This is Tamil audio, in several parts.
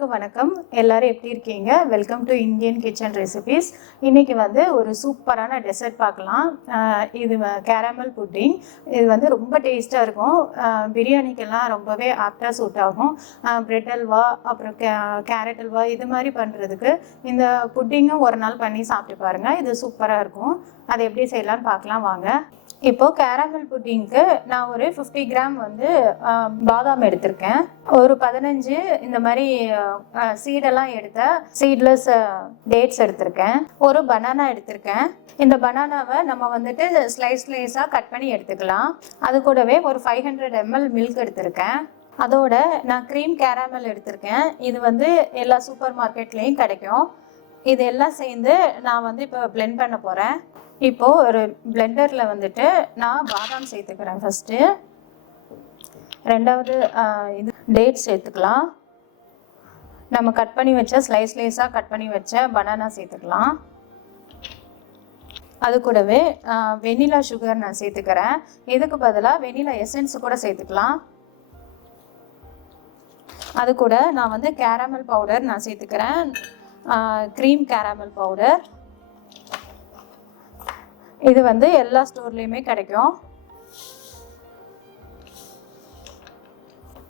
எல்லாருக்கும் வணக்கம். எல்லாரும் எப்படி இருக்கீங்க? Welcome to Indian kitchen recipes. இன்றைக்கி ஒரு சூப்பரான டெசர்ட் பார்க்கலாம். இது கேரமல் புட்டிங். இது ரொம்ப டேஸ்ட்டாக இருக்கும். பிரியாணிக்கெல்லாம் ரொம்பவே ஆப்டாக சூட் ஆகும். பிரெட் அல்வா, அப்புறம் கேரட் அல்வா இது மாதிரி பண்ணுறதுக்கு இந்த புட்டிங்கும் ஒரு நாள் பண்ணி சாப்பிட்டு பாருங்கள். இது சூப்பராக இருக்கும். அதை எப்படி செய்யலான்னு பார்க்கலாம் வாங்க. இப்போது கேரமல் புட்டிங்க்கு நான் ஒரு 50 கிராம் பாதாம் எடுத்திருக்கேன். ஒரு 15 இந்த மாதிரி சீடெல்லாம் எடுத்த சீட்லெஸ் டேட்ஸ் எடுத்திருக்கேன். ஒரு பனானா எடுத்திருக்கேன். இந்த பனானாவை நம்ம ஸ்லைஸாக கட் பண்ணி எடுத்துக்கலாம். அது கூடவே ஒரு 500 ml மில்க் எடுத்திருக்கேன். அதோட நான் க்ரீம் கேரமல் எடுத்திருக்கேன். இது எல்லா சூப்பர் மார்க்கெட்லேயும் கிடைக்கும். இது எல்லாம் சேர்ந்து நான் இப்போ பிளெண்ட் பண்ண போகிறேன். இப்போது ஒரு பிளெண்டரில் நான் பாதாம் சேர்த்துக்கிறேன். ஃபஸ்ட்டு ரெண்டாவது இது டேட்ஸ் சேர்த்துக்கலாம். நம்ம கட் பண்ணி வச்ச ஸ்லைஸாக கட் பண்ணி வச்ச பனானா சேர்த்துக்கலாம். அது கூடவே வெனிலா சுகர் நான் சேர்த்துக்கிறேன். இதுக்கு பதிலாக வெனிலா எசன்ஸ் கூட சேர்த்துக்கலாம். அது கூட நான் கேரமல் பவுடர் நான் சேர்த்துக்கிறேன். Cream caramel powder. இது எல்லா ஸ்டோர்லேயுமே கிடைக்கும்.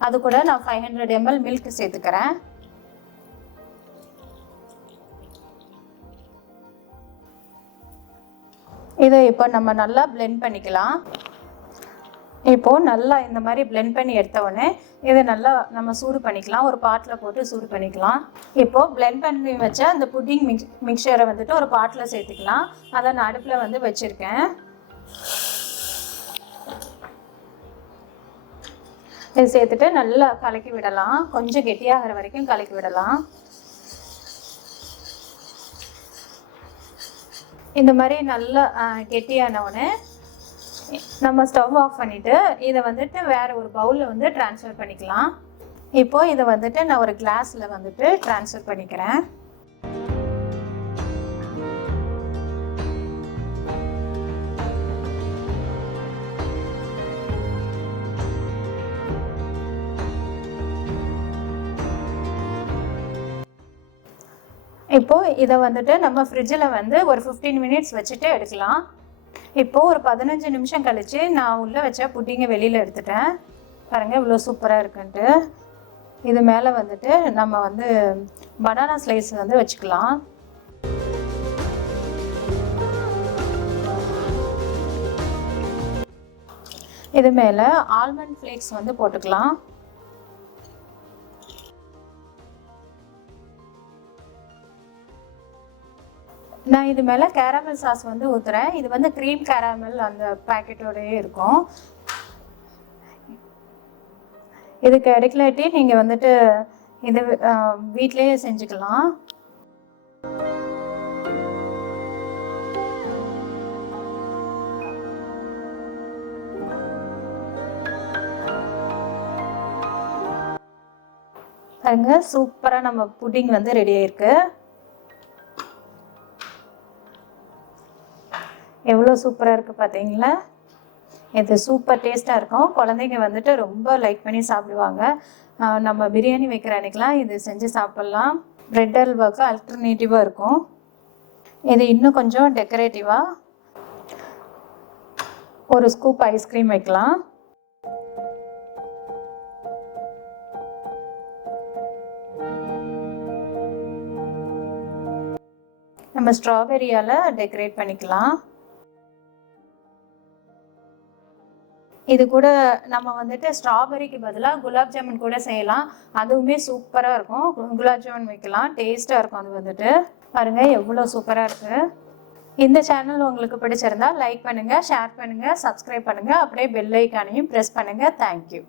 அது கூட நான் 500 ml மில்க் சேர்த்துக்கிறேன். இதை இப்போ நம்ம நல்லா பிளெண்ட் பண்ணிக்கலாம். இப்போது நல்லா இந்த மாதிரி பிளெண்ட் பண்ணி எடுத்தவுடனே இதை நல்லா நம்ம சூடு பண்ணிக்கலாம். ஒரு பாட்டில் போட்டு சூடு பண்ணிக்கலாம். இப்போது பிளெண்ட் பண்ணி வச்ச அந்த புட்டிங் மிக்சரை ஒரு பாட்டில் சேர்த்துக்கலாம். அதை நான் அடுப்பில் வச்சுருக்கேன். இது சேர்த்துட்டு நல்லா கலக்கி விடலாம். கொஞ்சம் கெட்டியாகிற வரைக்கும் கலக்கி விடலாம். இந்த மாதிரி நல்லா கெட்டியானவுடனே நம்ம ஸ்டவ் ஆஃப் பண்ணிவிட்டு இதை வேறு ஒரு பவுலில் ட்ரான்ஸ்ஃபர் பண்ணிக்கலாம். இப்போது இதை நான் ஒரு கிளாஸில் ட்ரான்ஸ்ஃபர் பண்ணிக்கிறேன். இப்போது இதை நம்ம ஃப்ரிட்ஜில் ஒரு 15 மினிட்ஸ் வச்சுட்டு எடுக்கலாம். இப்போது ஒரு 15 நிமிஷம் கழித்து நான் உள்ளே வச்ச புட்டிங்கை வெளியில் எடுத்துட்டேன். பாருங்கள் இவ்வளோ சூப்பராக இருக்குன்ட்டு. இது மேலே நம்ம பனானா ஸ்லைஸ் வச்சுக்கலாம். இது மேலே ஆல்மண்ட் ஃப்ளேக்ஸ் போட்டுக்கலாம். நான் இது மேலே கேரமல் சாஸ் ஊற்றுறேன். இது க்ரீம் கேரமல் அந்த பேக்கெட்டோடயே இருக்கும். இது கிடைக்கலாட்டி நீங்கள் இது வீட்டிலேயே செஞ்சுக்கலாம். பாருங்க சூப்பராக நம்ம புட்டிங் ரெடி ஆயிருக்கு. எவ்வளோ சூப்பராக இருக்குது பார்த்தீங்களா? இது சூப்பர் டேஸ்ட்டாக இருக்கும். குழந்தைங்க ரொம்ப லைக் பண்ணி சாப்பிடுவாங்க. நம்ம பிரியாணி வைக்கிற அன்றைக்கெலாம் இது செஞ்சு சாப்பிட்லாம். பிரெட் அல்வாவுக்கு அல்டர்னேட்டிவாக இருக்கும். இது இன்னும் கொஞ்சம் டெக்கரேட்டிவாக ஒரு ஸ்கூப் ஐஸ்கிரீம் வைக்கலாம். நம்ம ஸ்ட்ராபெரியால் டெக்கரேட் பண்ணிக்கலாம். இது கூட நம்ம ஸ்ட்ராபெரிக்கு பதிலாக குலாப் ஜாமுன் கூட செய்யலாம். அதுவுமே சூப்பராக இருக்கும். குலாப் ஜாமுன் வைக்கலாம், டேஸ்ட்டாக இருக்கும். அது பாருங்கள் எவ்வளோ சூப்பராக இருக்குது. இந்த சேனல் உங்களுக்கு பிடிச்சிருந்தா லைக் பண்ணுங்கள், ஷேர் பண்ணுங்கள், சப்ஸ்கிரைப் பண்ணுங்கள். அப்படியே பெல் ஐக்கானையும் ப்ரெஸ் பண்ணுங்கள். தேங்க்யூ.